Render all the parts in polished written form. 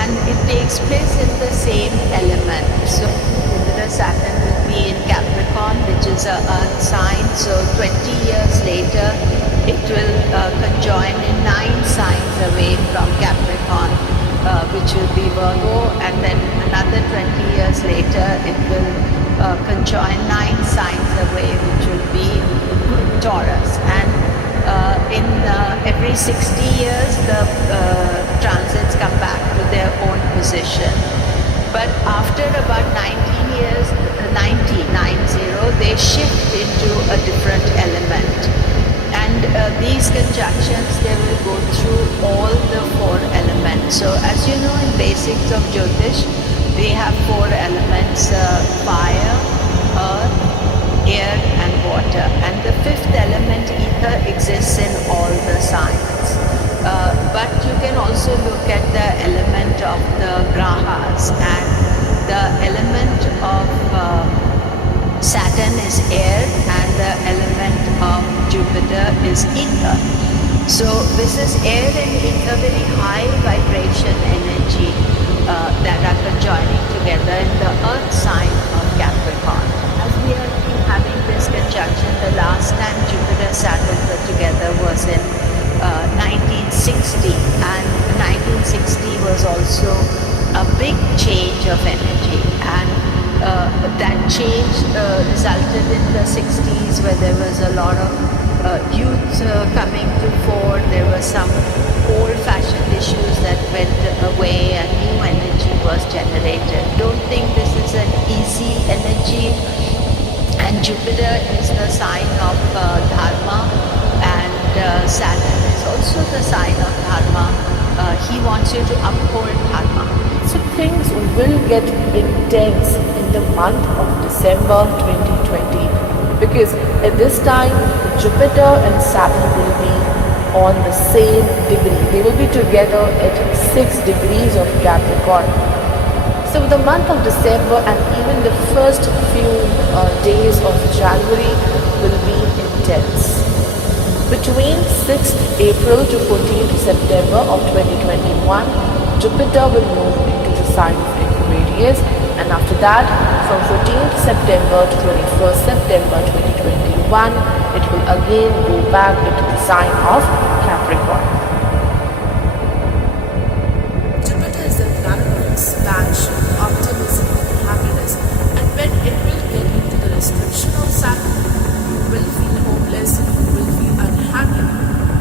and it takes place in the same element. So Jupiter Saturn will be in Capricorn, which is a Earth sign. So 20 years later, it will conjoin in 9 signs away from Capricorn, which will be Virgo, and then another 20 years later, it will conjoin 9 signs away, which will be Taurus. And in every 60 years, the transits come back to their own position. But after about 19 years, 90, they shift into a different element. And these conjunctions, they will go through all the 4 elements. So as you know, in basics of Jyotish, we have 4 elements: fire, earth, air and water, and the 5th element, ether, exists in all the signs. But you can also look at the element of the grahas, and the element of Saturn is air, and the element of Jupiter is ether. So this is air and ether, very high vibration energy that are conjoining together in the earth sign of Capricorn. As we are having this conjunction, the last time Jupiter Saturn were together was in 1960, and 1960 was also a big change of energy, and that change resulted in the 60s, where there was a lot of youth coming to fore. There were some old-fashioned issues that went away and new energy was generated. Don't think this is an easy energy. And Jupiter is the sign of Dharma, and Saturn is also the sign of Dharma. He wants you to uphold Dharma. So things will get intense in the month of December 2020, because at this time Jupiter and Saturn will be on the same degree. They will be together at 6 degrees of Capricorn. So the month of December and even the first few days of January will be intense. Between 6th April to 14th September of 2021, Jupiter will move into the sign of Aquarius, and after that, from 14th September to 21st September 2021, it will again go back into the sign of Capricorn. Jupiter is the planet of expansion, optimism, and happiness, and when it will get into the restriction of Saturn, you will feel hopeless, you will feel unhappy.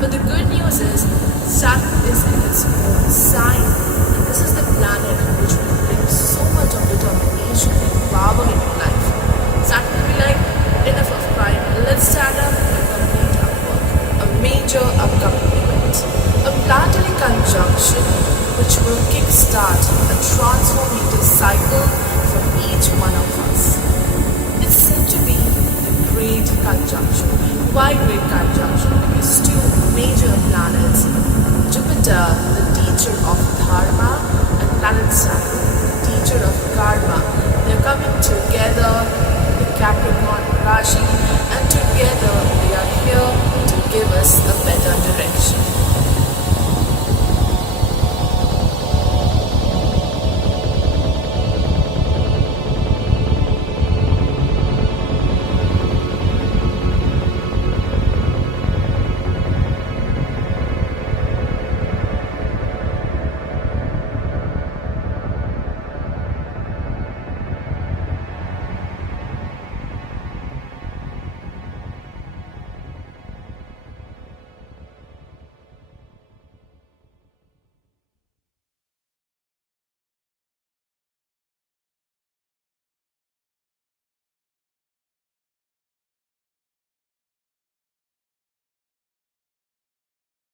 But the good news is, Saturn is in its own sign, and this is the planet which will bring so much of determination and power in your life. Saturn will be like, enough of crying, let's stand up and complete our work. A major upcoming event, a planetary conjunction which will kickstart a transformative cycle for each one of us. It's said to be the great conjunction. Why great conjunction? Because 2 major planets, Jupiter, the teacher of